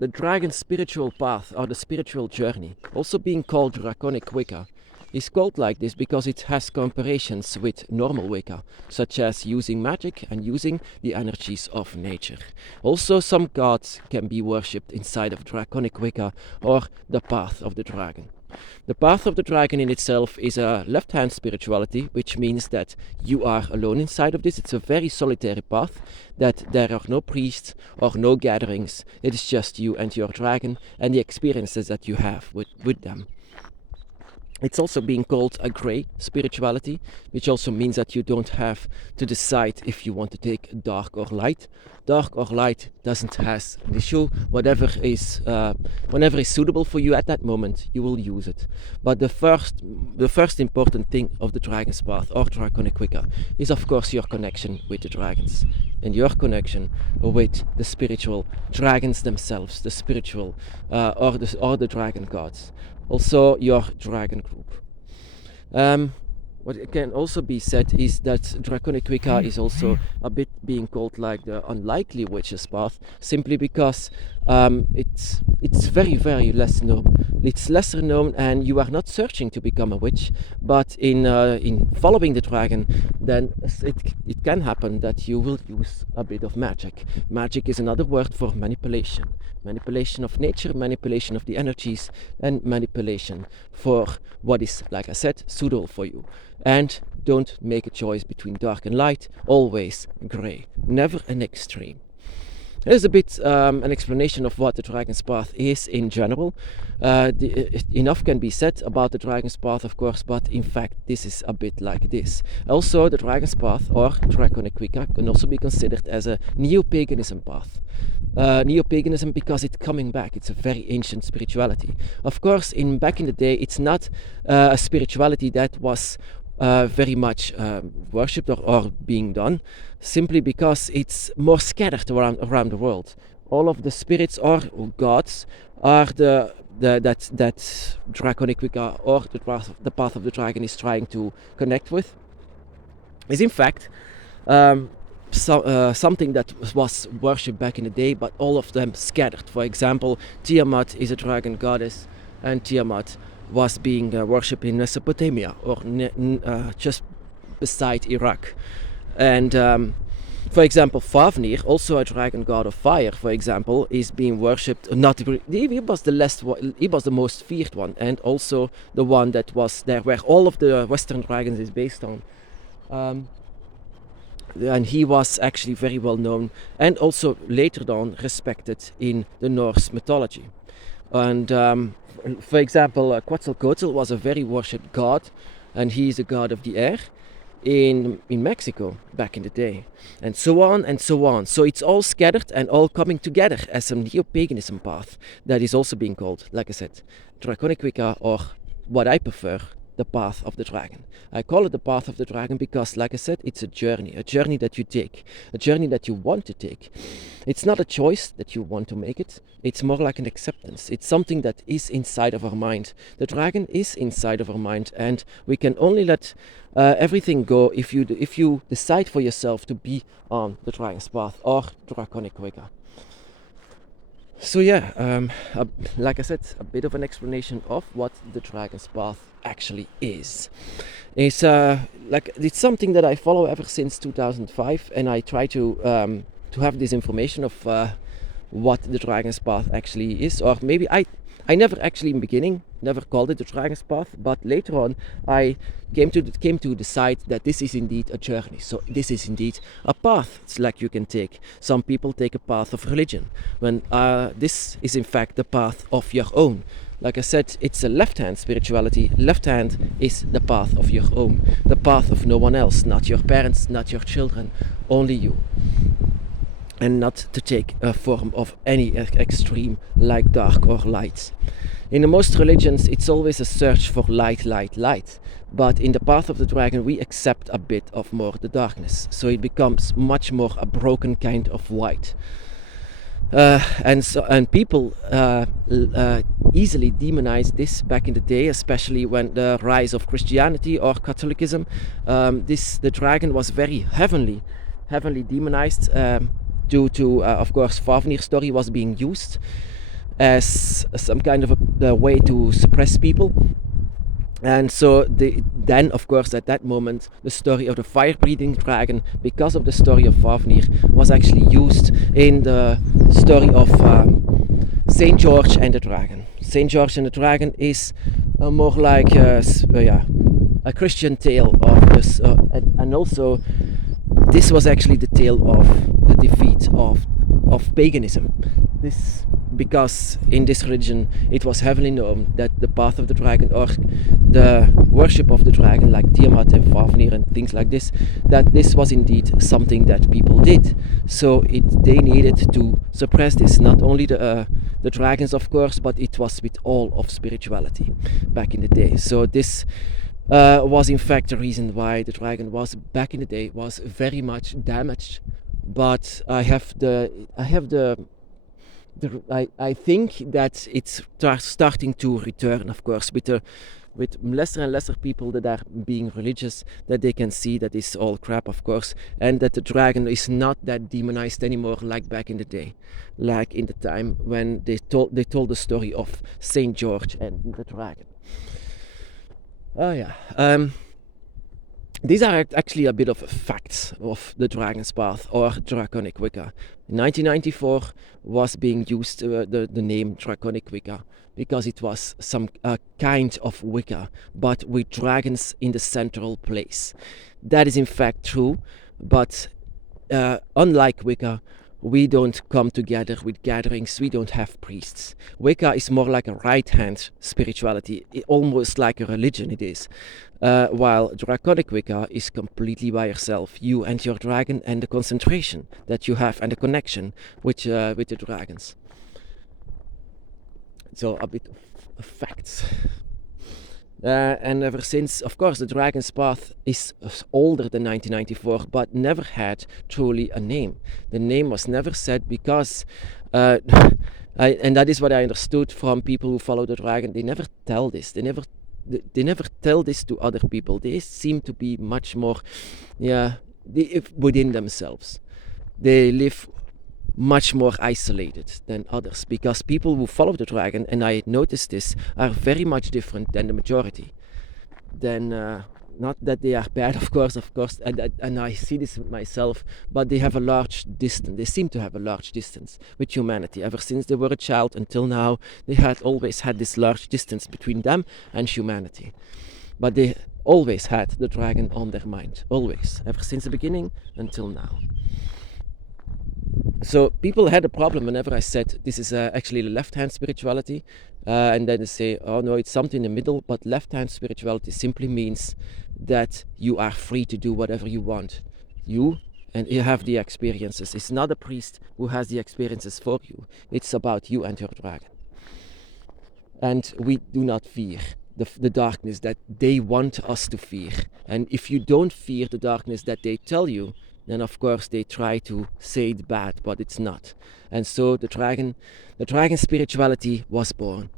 The dragon's spiritual path, or the spiritual journey, also being called Draconic Wicca, is called like this because it has comparisons with normal Wicca, such as using magic and using the energies of nature. Also, some gods can be worshipped inside of Draconic Wicca or the path of the dragon. The path of the dragon in itself is a left-hand spirituality, which means that you are alone inside of this. It's a very solitary path, that there are no priests or no gatherings. It is just you and your dragon and the experiences that you have with them. It's also being called a grey spirituality, which also means that you don't have to decide if you want to take dark or light. Dark or light doesn't have an issue. Whenever is suitable for you at that moment, you will use it. But the first important thing of the Dragon's Path or Draconic Wicca is, of course, your connection with the dragons and your connection with the spiritual dragons themselves, the spiritual or the dragon gods. Also your dragon group. What can also be said is that Draconic Wicca is also a bit being called like the unlikely witch's path, simply because it's very less known. It's lesser known, and you are not searching to become a witch, but in following the dragon, then it can happen that you will use a bit of magic. Magic is another word for manipulation. Manipulation of nature, manipulation of the energies, and manipulation for what is, like I said, suitable for you. And don't make a choice between dark and light, always grey, never an extreme. Here's a bit an explanation of what the Dragon's Path is in general. Enough can be said about the Dragon's Path, of course, but in fact this is a bit like this. Also, the Dragon's Path, or Draconic Wicca, can also be considered as a neo-paganism path. Neo-paganism because it's coming back. It's a very ancient spirituality. Of course, back in the day, it's not a spirituality that was very much worshipped or being done, simply because it's more scattered around the world. All of the spirits or gods are that Draconic Wicca or the path of the dragon is trying to connect with, is in fact something that was worshipped back in the day, but all of them scattered. For example, Tiamat is a dragon goddess, and Tiamat was being worshipped in Mesopotamia or just beside Iraq. And for example, Fafnir, also a dragon god of fire, for example, is being worshipped. He was the most feared one, and also the one that was there where all of the Western dragons is based on. And he was actually very well known, and also later on respected in the Norse mythology. And for example, Quetzalcoatl was a very worshipped god, and he is a god of the air in Mexico back in the day, and so on and so on. So it's all scattered and all coming together as a neo-paganism path that is also being called, like I said, Draconic Wicca, or what I prefer, the path of the dragon. I call it the path of the dragon because, like I said, it's a journey that you take, a journey that you want to take. It's not a choice that you want to make it. It's more like an acceptance. It's something that is inside of our mind. The dragon is inside of our mind, and we can only let everything go if you decide for yourself to be on the dragon's path or Draconic Wicca. So yeah, like I said, a bit of an explanation of what the Dragon's Path actually is. It's something that I follow ever since 2005, and I try to have this information of what the Dragon's Path actually is. Or maybe I never actually in the beginning never called it the Dragon's Path, but later on I came to decide that this is indeed a journey. So this is indeed a path. It's like you can take. Some people take a path of religion, when this is in fact the path of your own. Like I said, it's a left-hand spirituality. Left hand is the path of your own, the path of no one else, not your parents, not your children, only you. And not to take a form of any extreme like dark or light. In the most religions, it's always a search for light, light, light. But in the path of the dragon, we accept a bit of more the darkness. So it becomes much more a broken kind of white. And people easily demonized this back in the day, especially when the rise of Christianity or Catholicism. The dragon was very heavily demonized due to, of course, Fafnir's story was being used. as some kind of a way to suppress people. And so then, of course, at that moment, the story of the fire-breathing dragon, because of the story of Fafnir, was actually used in the story of Saint George and the Dragon. Saint George and the Dragon is more like a Christian tale of this, and also this was actually the tale of the defeat of paganism. This because in this religion it was heavily known that the path of the dragon, or the worship of the dragon, like Tiamat and Fafnir and things like this, that this was indeed something that people did. So they needed to suppress this, not only the dragons, of course, but it was with all of spirituality back in the day. So this was in fact the reason why the dragon was back in the day was very much damaged. But I think that it's starting to return, of course, with lesser and lesser people that are being religious, that they can see that it's all crap, of course, and that the dragon is not that demonized anymore like back in the day, like in the time when they told the story of Saint George and the dragon. Oh yeah. These are actually a bit of facts of the Dragon's Path or Draconic Wicca. In 1994 was being used the name Draconic Wicca because it was some kind of Wicca, but with dragons in the central place. That is in fact true, but unlike Wicca, we don't come together with gatherings, we don't have priests. Wicca is more like a right-hand spirituality, almost like a religion it is. While Draconic Wicca is completely by yourself, you and your dragon, and the concentration that you have and the connection with the dragons. So a bit of facts. And ever since, of course, the Dragon's Path is older than 1994, but never had truly a name. The name was never said because, and that is what I understood from people who follow the dragon. They never tell this. They never tell this to other people. They seem to be much more, within themselves. They live much more isolated than others, because people who follow the dragon, and I noticed this, are very much different than the majority. Then not that they are bad, of course, and I see this myself, but they have a large distance. They seem to have a large distance with humanity. Ever since they were a child until now, they had always had this large distance between them and humanity. But they always had the dragon on their mind, always, ever since the beginning until now. So people had a problem whenever I said this is actually the left-hand spirituality, and then they say, oh no, it's something in the middle, but left-hand spirituality simply means that you are free to do whatever you want. You have the experiences. It's not a priest who has the experiences for you. It's about you and your dragon. And we do not fear the darkness that they want us to fear. And if you don't fear the darkness that they tell you, then of course they try to say it bad, but it's not. And so the dragon spirituality was born.